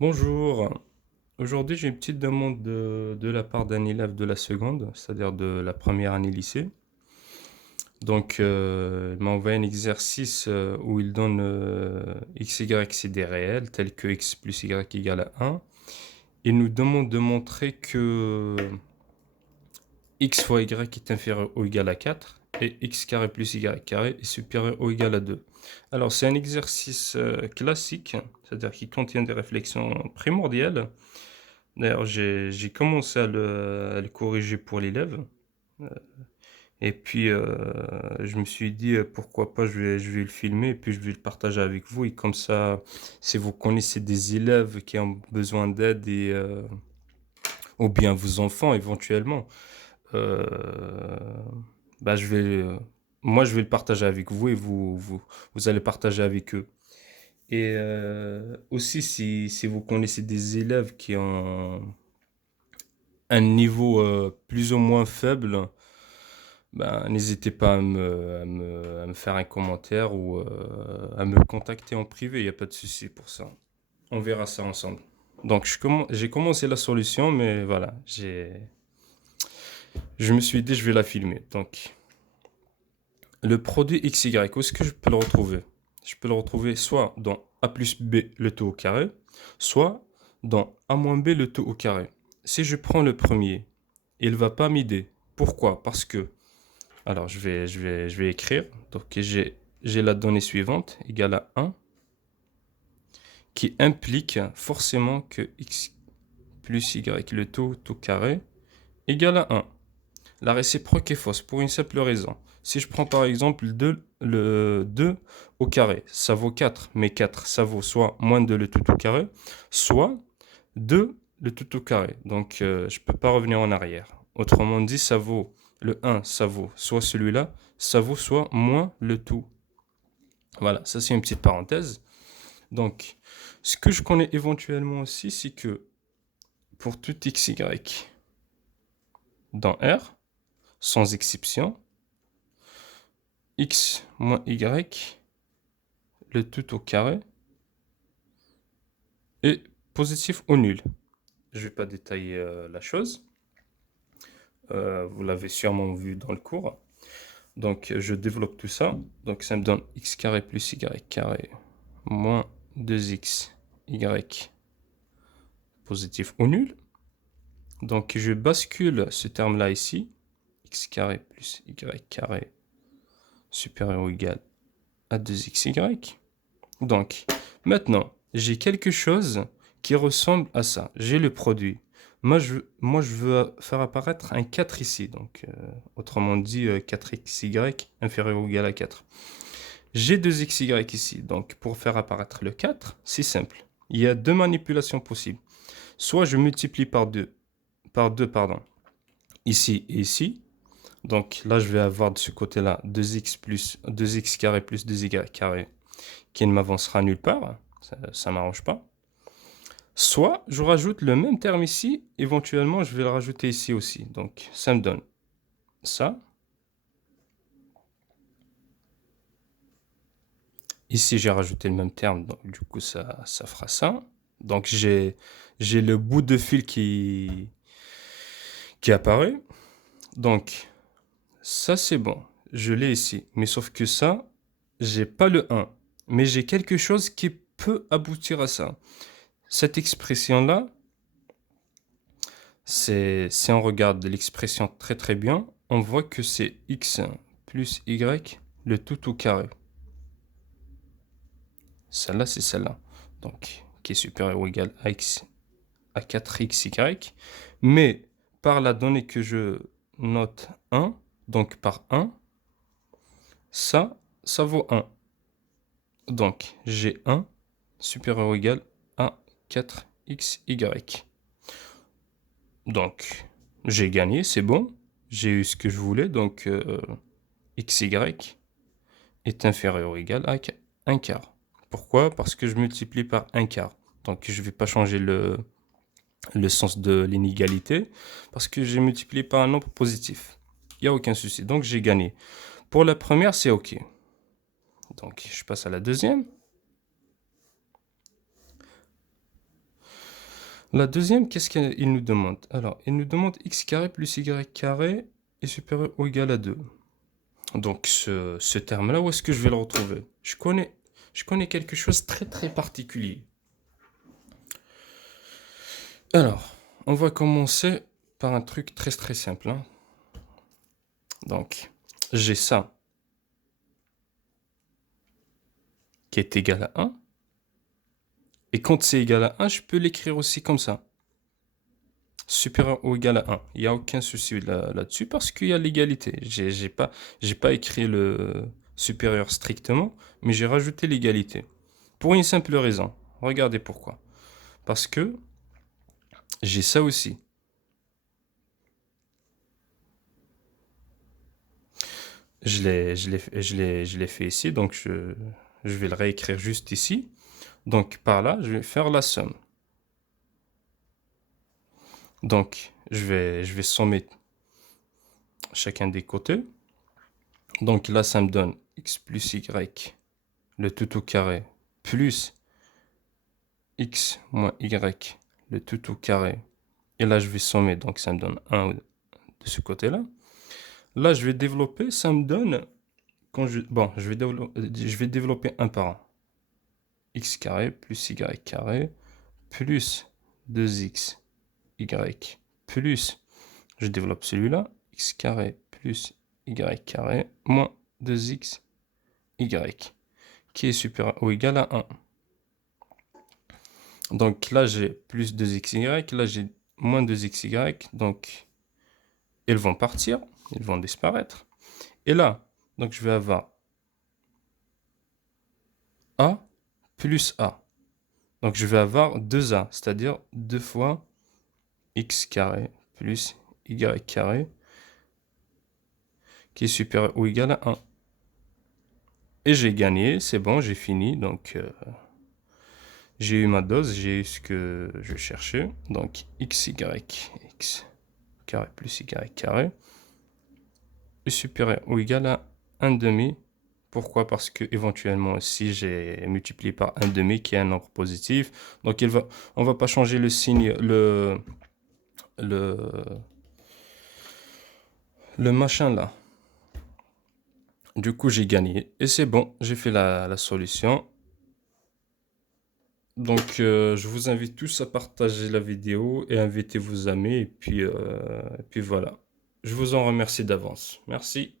Bonjour. Aujourd'hui, j'ai une petite demande de la part d'un élève de la seconde, c'est-à-dire de la première année lycée. Donc, il m'a envoyé un exercice où il donne x, y, c'est des réels, tels que x plus y égale à 1. Il nous demande de montrer que x fois y est inférieur ou égal à 4 et x carré plus y carré est supérieur ou égal à 2. Alors, c'est un exercice classique, c'est-à-dire qui contient des réflexions primordiales. D'ailleurs, j'ai commencé à le corriger pour l'élève. Euh, Et puis, je me suis dit, pourquoi pas, je vais le filmer et puis je vais le partager avec vous. Et comme ça, si vous connaissez des élèves qui ont besoin d'aide ou bien vos enfants éventuellement, euh, bah, moi, je vais le partager avec vous et vous allez partager avec eux. Et aussi, si vous connaissez des élèves qui ont un niveau plus ou moins faible, ben, n'hésitez pas à me faire un commentaire ou à me contacter en privé, il n'y a pas de souci pour ça. On verra ça ensemble. Donc, j'ai commencé la solution, mais voilà, je me suis dit, je vais la filmer. Donc, le produit XY, où est-ce que je peux le retrouver? Je peux le retrouver soit dans A plus B, le tout au carré, soit dans A moins B, le tout au carré. Si je prends le premier, il ne va pas m'aider. Pourquoi? Parce que, alors je vais écrire, donc j'ai la donnée suivante, égale à 1, qui implique forcément que x plus y, le tout carré, égale à 1. La réciproque est fausse pour une simple raison. Si je prends par exemple le 2 au carré, ça vaut 4, mais 4, ça vaut soit moins 2 le tout au carré, soit 2 le tout au carré. Donc je ne peux pas revenir en arrière. Autrement dit, ça vaut le 1, ça vaut soit celui-là, ça vaut soit moins le tout. Voilà, ça c'est une petite parenthèse. Donc, ce que je connais éventuellement aussi, c'est que pour tout xy dans R, sans exception, x moins y, le tout au carré, est positif ou nul. Je ne vais pas détailler la chose. Vous l'avez sûrement vu dans le cours. Donc, je développe tout ça. Donc, ça me donne x carré plus y carré moins 2x y positif ou nul. Donc, je bascule ce terme-là ici. X carré plus y carré supérieur ou égal à 2xy. Donc, maintenant, j'ai quelque chose qui ressemble à ça. J'ai le produit. Moi, je veux faire apparaître un 4 ici. Donc, autrement dit, 4xy inférieur ou égal à 4. J'ai 2xy ici. Donc, pour faire apparaître le 4, c'est simple. Il y a deux manipulations possibles. Soit je multiplie par deux, pardon, ici et ici. Donc là, je vais avoir de ce côté-là 2x carré plus 2y carré qui ne m'avancera nulle part. Ça ne m'arrange pas. Soit je rajoute le même terme ici. Éventuellement, je vais le rajouter ici aussi. Donc ça me donne ça. Ici, j'ai rajouté le même terme. Donc du coup, ça fera ça. Donc j'ai le bout de fil qui apparaît. Donc ça, c'est bon. Je l'ai ici. Mais sauf que ça, j'ai pas le 1. Mais j'ai quelque chose qui peut aboutir à ça. Cette expression-là, si on regarde l'expression très très bien, on voit que c'est x plus y, le tout au carré. Celle-là, c'est celle-là. Donc, qui est supérieure ou égale à x à 4xy. Mais par la donnée que je note 1, donc par 1, ça vaut 1. Donc, j'ai 1 supérieur ou égal à 4xy. Donc, j'ai gagné, c'est bon. J'ai eu ce que je voulais, donc xy est inférieur ou égal à 1 quart. Pourquoi? Parce que je multiplie par 1 quart. Donc, je ne vais pas changer le sens de l'inégalité, parce que j'ai multiplié par un nombre positif. Il n'y a aucun souci, donc j'ai gagné. Pour la première, c'est OK. Donc, je passe à la deuxième. La deuxième, qu'est-ce qu'il nous demande? Alors, il nous demande x carré plus y carré est supérieur ou égal à 2. Donc, ce terme-là, où est-ce que je vais le retrouver? Je connais quelque chose de très très particulier. Alors, on va commencer par un truc très très simple, hein. Donc, j'ai ça qui est égal à 1. Et quand c'est égal à 1, je peux l'écrire aussi comme ça. Supérieur ou égal à 1. Il n'y a aucun souci là-dessus parce qu'il y a l'égalité. J'ai pas écrit le supérieur strictement, mais j'ai rajouté l'égalité. Pour une simple raison. Regardez pourquoi. Parce que j'ai ça aussi. Je l'ai fait ici, donc je vais le réécrire juste ici. Donc par là, je vais faire la somme. Donc je vais sommer chacun des côtés. Donc là, ça me donne x plus y, le tout au carré, plus x moins y, le tout au carré. Et là, je vais sommer, donc ça me donne 1 de ce côté-là. Là, je vais développer, ça me donne... Bon, je vais développer un par un. X carré plus y carré plus 2x y plus, je développe celui-là, x carré plus y carré moins 2x y qui est supérieur ou égal à 1. Donc là, j'ai plus 2xy, là j'ai moins 2xy, donc ils vont partir, ils vont disparaître. Et là, donc je vais avoir a plus a. Donc je vais avoir 2a, c'est-à-dire 2 fois x carré plus y carré qui est supérieur ou égal à 1. Et j'ai gagné, c'est bon, j'ai fini. Donc j'ai eu ma dose, j'ai eu ce que je cherchais. Donc x carré plus y carré est supérieur ou égal à 1 demi. Pourquoi? Parce que éventuellement aussi j'ai multiplié par 1 demi qui est un nombre positif. Donc on va pas changer le signe, le machin là. Du coup j'ai gagné et c'est bon, j'ai fait la solution. Donc je vous invite tous à partager la vidéo et inviter vos amis et puis voilà. Je vous en remercie d'avance. Merci.